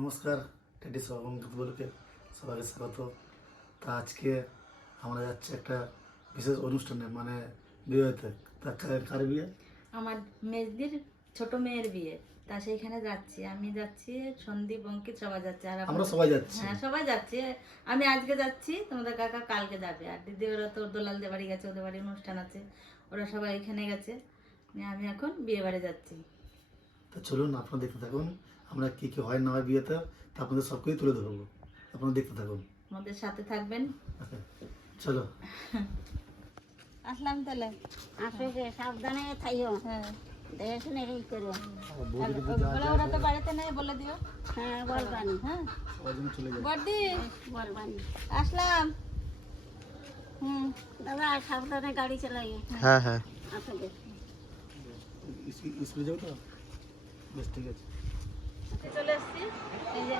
নমস্কার, টেডি সভাপতি বলকে সবাইকে স্বাগত। তা আজকে আমরা যাচ্ছি একটা বিশেষ অনুষ্ঠানে, মানে বিয়েতে। তা কার বিয়ে? আমার মেজদির ছোট মেয়ের বিয়ে, তা সেইখানে যাচ্ছি। আমি যাচ্ছি, সন্দীপ, অঙ্কিত, সবাই যাচ্ছে। আর আমরা সবাই যাচ্ছি। হ্যাঁ, সবাই যাচ্ছি। আমি আজকে যাচ্ছি, তোমাদের কাকা কালকে যাবে। আর দিদি ওরা তো দোলালদের বাড়ি গেছে, ওদের বাড়ি অনুষ্ঠান আছে, ওরা সবাই এখানে গেছে। আমি এখন বিয়ে বাড়ি যাচ্ছি। তা চলুন, আপনারা দেখতে থাকুন আমরা কি কি হয় না হয় বিয়েতে, তা আপনাদের সব কিছুই তুলে ধরবো। আপনারা দেখতে থাকুন, আমাদের সাথে থাকবেন। চলো আসলাম তাহলে। আসলে সাবধানে থাইও। হ্যাঁ, দেখে শুনে এই করো। বলে ওরা তো বাড়িতে নেই, বলে দিও। হ্যাঁ বলবানি। হ্যাঁ চলে যাবো। বড়দি, বলবানি। আসলাম। দাদা সাবধানে গাড়ি চালাইও। হ্যাঁ হ্যাঁ, আসলে স্কুলে যাবো তো, বেশ ঠিক আছে। চলে এসছি। এই যে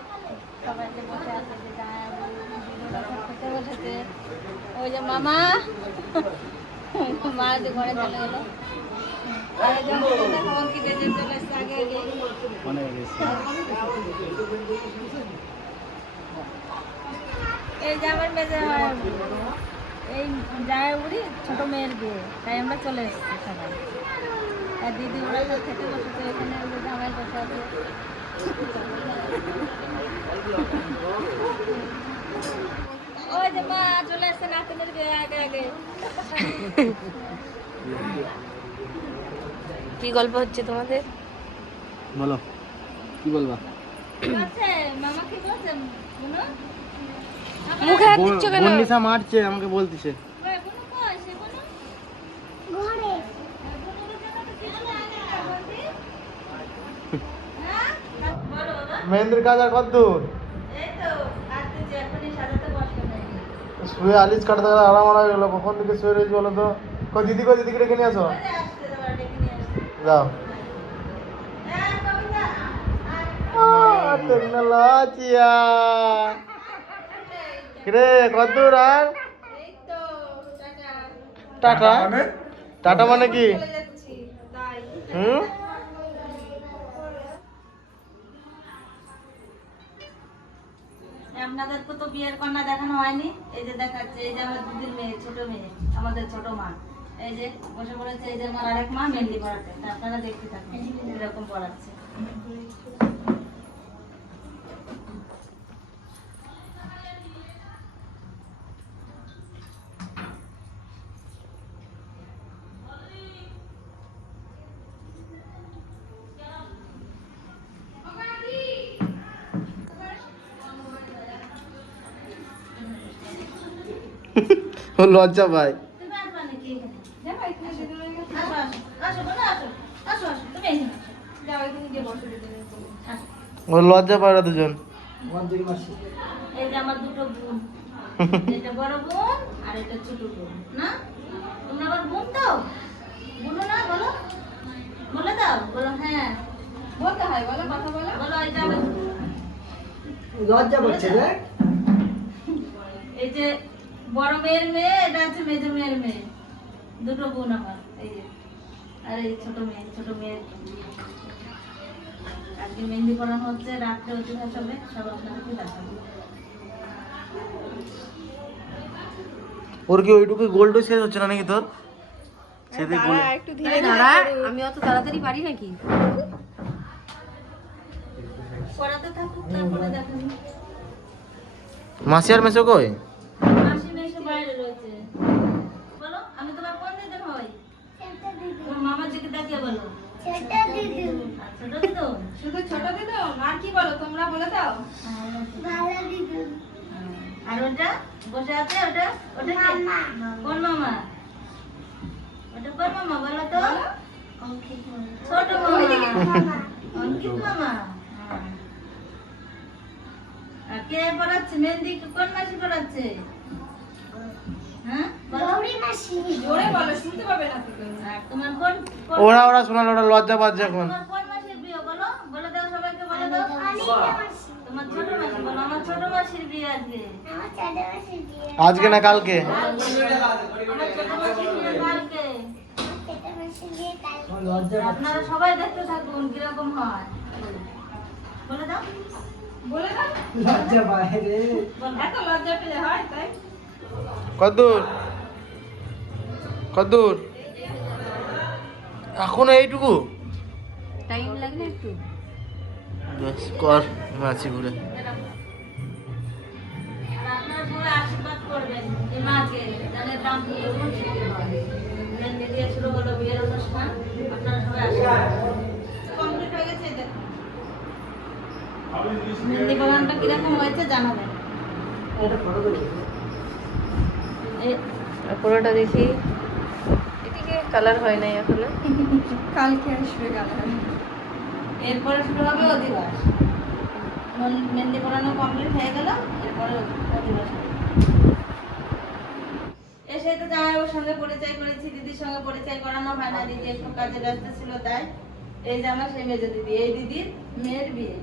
সবাই যে বসে আছে, যে খেতে বসেছে। ওই যে মামা মা যে ঘরে চলে গেলো। আর এই যে অঙ্কিত যে চলে এসছে আগে আগে। এই যে আমার মেজে এই জায়ের বুড়ি ছোট মেয়ের বিয়ে, তাই আমরা চলে এসেছি সবাই। আর দিদি ওরা সব খেতে বসেছে, এখানে ওই যে জামাই বসে আছে। ওই যে মা চলে আসছে নাতিনের বিয়ে আগে আগে। কি গল্প হচ্ছে তোমাদের? বলো, কি বলবা? আছে মামা কি বলছে শুনো? মুখে হাত দিচ্ছ কেন? বন্নিসা মারছে, আমাকে বলতিছে। ওই কোনো কই সে কোনো ঘরে বলো বাবা। মেহেন্দির কাজ আর কত দূর? এই তো কাটতে যে এখনই সাজাতে বসতে নাই। শুয়ে আলিশ কাটতে গেলে আরাম আরাম গেলো। কখন থেকে শুয়ে রয়েছি বলো তো? দিদিকে ডেকে নিয়ে আসো। ওই যে আসতে দেওয়া ডেকে নিয়ে আসতে। যাও। হ্যাঁ কবিতা টেকনোলজিয়া রে, কত দূর আর? এই তো টাটা টাটা টাটা মানে কি? চলে যাচ্ছি তাই। হুম, আপনাদেরকে তো বিয়ের কন্যা দেখানো হয়নি। এই যে দেখাচ্ছে, এই যে আমার দিদির মেয়ে, ছোট মেয়ে, আমাদের ছোট মা। এই যে বসে পড়েছে, এই যে আমার আরেক মা মেহেন্দি পড়াতে। তা আপনারা দেখতে থাকুন এরকম পড়াচ্ছে। ও লজ্জা পায়। তুমি আসবা নাকি এখানে? যাবো এখানে দিদি রয়ে গেছে। আসো আসো আসো বলো, আসো আসো আসো তুমি এখানে আসো। যাও এখানে গিয়ে বসো দিদির কোলে। আসো। ও লজ্জা পায় ওরা দুজন। এই যে আমার দুটো বোন, এটা বড় বোন আর এটা ছোট বোন। না তোমরা আবার বোন তো বলো না, বলো বলে দাও, বলো হ্যাঁ বলতে হয়, বলো কথা বলো, বলো এটা আমার লজ্জা করছে রে। এই যে বড় মেয়ের মেয়ে, এটা হচ্ছে মেজো মেয়ের মেয়ে। দুটো বোন আমার, এই যে আর এই ছোট মেয়ের আজকে মেহেন্দি পড়ানো হচ্ছে, রাত্রে হচ্ছে সবে সব আপনাদেরকে দেখাবো। ওর কি ওইটুকু গোল্ড শেষ হচ্ছে না নাকি তোর? সেদিকে গোল্ড একটু ধীরে দাঁড়া, আমি অত তাড়াতাড়ি পারি নাকি? পড়াতে থাকুক, তারপরে দেখাবো। মাসি আর মেসো কই? মাসি মেসে বাইরে রয়েছে। বলো আমি তোমার কোন দিদি হই? তোমার মামাজিকে ডাকিয়ে বলো। ছোট দিদি। ছোট দিদি? শুধু ছোট দিদো, আর কি বলো তোমরা বলে দাও। ভালো দিদি। আর ওটা বসে আছে, ওটা ওটা কে? কোন মামা? ওটা কোন মামা বলো তো? ছোট মামা। অঙ্কিত মামা। হ্যাঁ। আর কে পড়াচ্ছে মেহেন্দি? কোন মাসি পড়াচ্ছে? হ্যাঁ গৌরী মাসি। জোরে বলো, শুনতে পাবে না তো কেউ। আর তোমার কোন ওরা শোনালো, ওরা লজ্জা পাচ্ছে এখন। তোমার কোন মাসির বিয়ে বলো? বলে দাও সবাইকে, বলে দাও। তোমার ছোট মাসি বলো। আমার ছোট মাসির বিয়ে আজকে। আজকে না কালকে? আমার ছোট মাসির বিয়ে কালকে। আপনারা সবাই দেখতে থাকুন কিরকম হয়, বলে দাও। বলে দাও। লজ্জা বাইরে এত লজ্জা পেলে হয় তাই? কদ্দূর কদ্দূর এখনো এইটুকু টাইম লাগবে একটু। বেশ কর মাছি ঘুরে আর আপনারা সবাই আশীর্বাদ করবেন এই মাকে জানের দাম মেহেন্দি দিয়ে শুরু হলো বিয়ের অনুষ্ঠান, আপনারা সবাই আশীর্বাদ কমপ্লিট হয়ে গেছে। দেখুন মেহেন্দি বাগানটা কিরকম হয়েছে জানাবেন। এটা ফটো করে এই পুরোটা দেখি। এদিকে কালার হয় নাই এখনো, কালকে আসবে কালার। এরপরে শুরু হবে অধিবাস। মেহেন্দি পরানো কমপ্লিট হয়ে গেল, এরপরে অধিবাস হবে। এসে তো জামাইবাবুর সঙ্গে পরিচয় করেছি, দিদির সঙ্গে পরিচয় করানো হয় না, দিদি একটু কাজে ব্যস্ত ছিল তাই। এই যে আমার সেই মেজো দিদি, এই দিদির মেয়ের বিয়ে।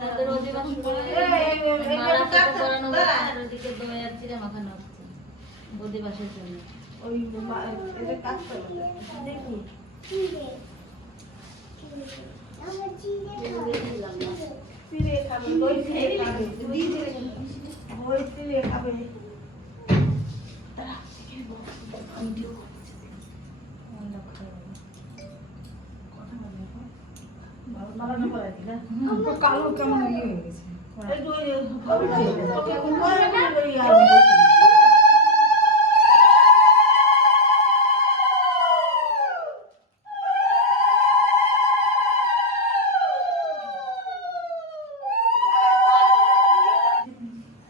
তাদের অধিবাস করে মালা সাথে পরানো হচ্ছে, আর ওদিকে দই আর চিড়ে মাখানো হচ্ছে অধিবাসের জন্য। কালো কেমন ইয়ে হয়ে গেছে।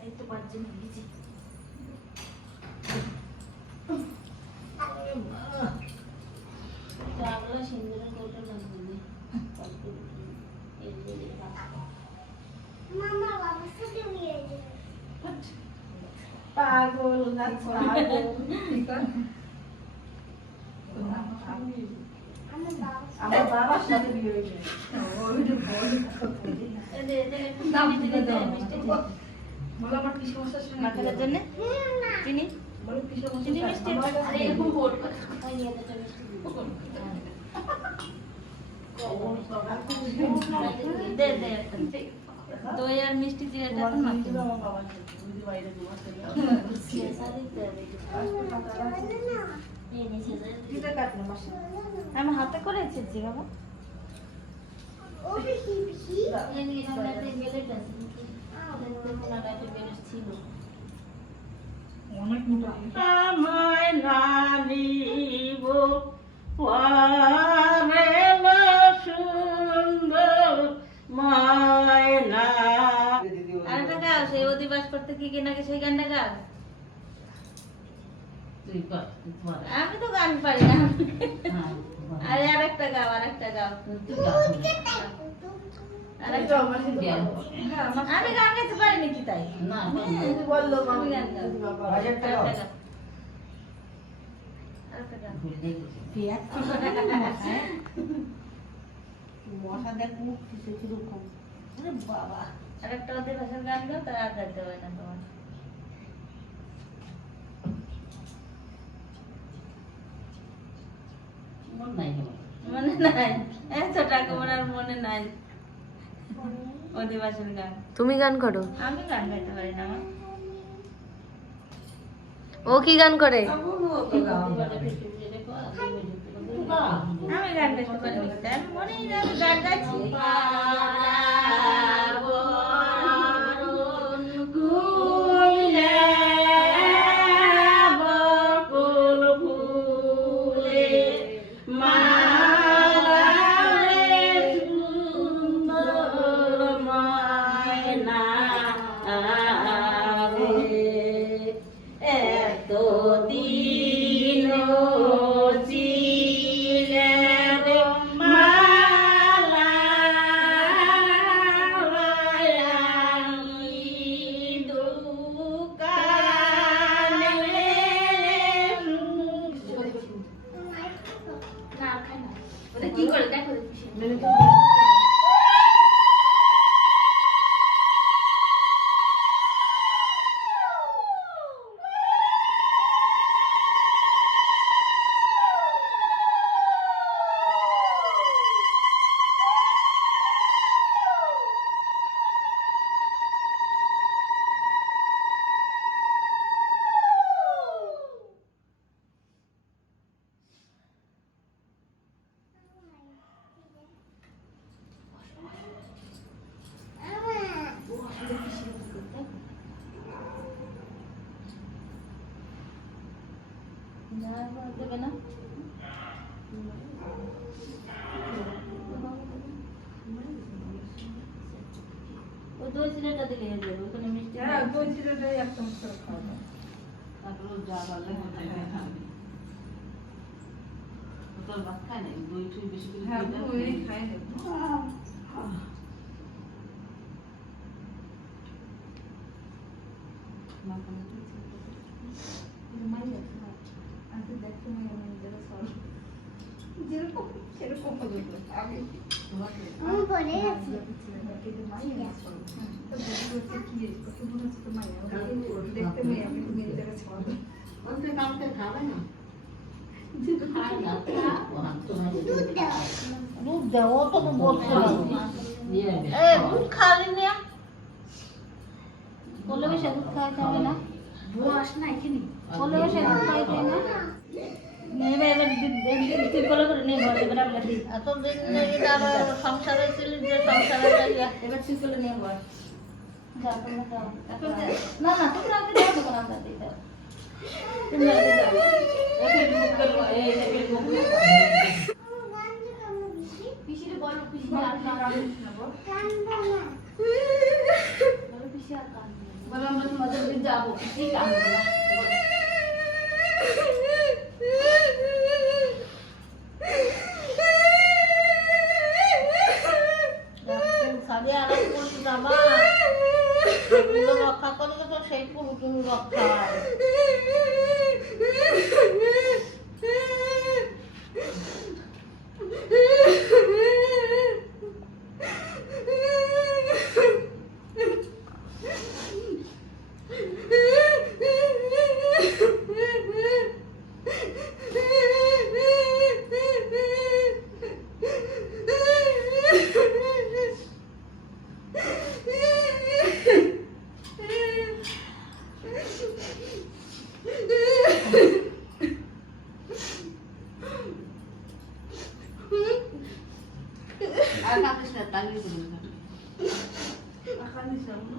এই তো পাঁচজন গেছি। চাগুলো সিন্দুরের কৌটো লাগবে না। এই যে পাগল না পাগল। আমার বাবার সাথে বিয়ে হয়েছে। মিষ্টি আমার কি সমস্যা শুনে মাখানোর জন্য চিনি বলো কি সমস্যা? চিনি মিষ্টি আরে এরকম বোর্ড দে দে একটা দই আর মিষ্টি চিড়েটা এখন মাখতে আমি হাতে করে এসেছি বাবা। অনেক মোটা। আমায় নানিব পরে না সুন্দর ময়না। আরেকটা গাও, সেই অধিবাস করতে কি কি নাকি সেই গানটা গাও। আমি তো গান পারি না। আরে আরেকটা গাও, আরেকটা গাও। আরেকটা- আমি গান গাইতে পারি নাকি তাই? বললো আমি গান গাও। আরেকটা গাও। আরেকটা গাও। আরেকটা অধিবাসের গান গাও, তার আর গাইতে হবে না তোমার। মনে নাই, এত টাকা আর মনে নাই অধিবাসের গান। তুমি গান করো? আমি গান গাইতে পারি না আমার। ও কি গান করে? আমি গান গাইতে পারি না, তাই আমি মনেই না আমি গান গাইছি। দেবে না? ওই দই চিড়েটা দিলে হয়ে যাবে, ওখানে মিষ্টি হ্যাঁ দই চিড়েটাই এক চামচ করে খাওয়া যায়। তারপর যা ভালো তোর ভাত খায় না, দই টই বেশি করে হ্যাঁ খেয়ে দই খাই না। আচ্ছা দেখতে মেয়ে আমি যেটা সর যেরকম সেরকম হবে আগে আমি পরে আছি কিন্তু মাই আছে তো বলতে কি কত মনে হচ্ছে তো মাই দেখতে মেয়ে আমি মেয়ে জায়গা সর ওতে কালকে খাবে না দুধ দাও, ও তো বলছে দুধ খাওয়ালি না বলে বেশি দুধ খাওয়াতে হবে না বস না এখানে বলে বেশি দুধ খাওয়াতে না এবার এবার তুই বলে করে নিয়ে বল এবার আমরা দিই এত দিন আবার সংসারে ছিলি যে সংসারে এবার তুই বলে নিয়ে বল না না তোমরা আমাকে দাও তখন আমরা দিই দাও তোমরা দাও একে মুখ করবো এই একে মুখ পিসিরে বলো পিসি আর কাঁদবো বলো পিসি আর কাঁদবো বলো আমরা তোমাদের দিন যাবো পিসি কাঁদবো না সাড়ে আড়াই কোটি জামা এগুলো রক্ষা করে তো সেই পুরো তুমি রক্ষা আর কাকিস না তালিয়ে দিবেন না আকালি সামনে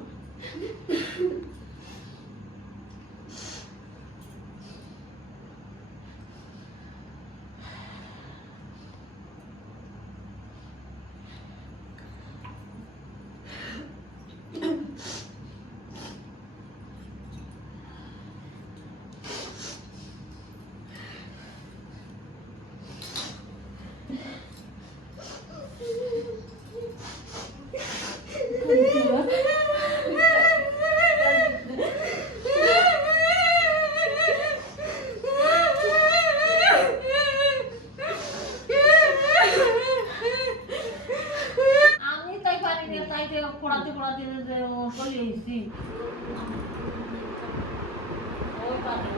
পড়াতে পড়াতে চলে এসেছি ওই পাশে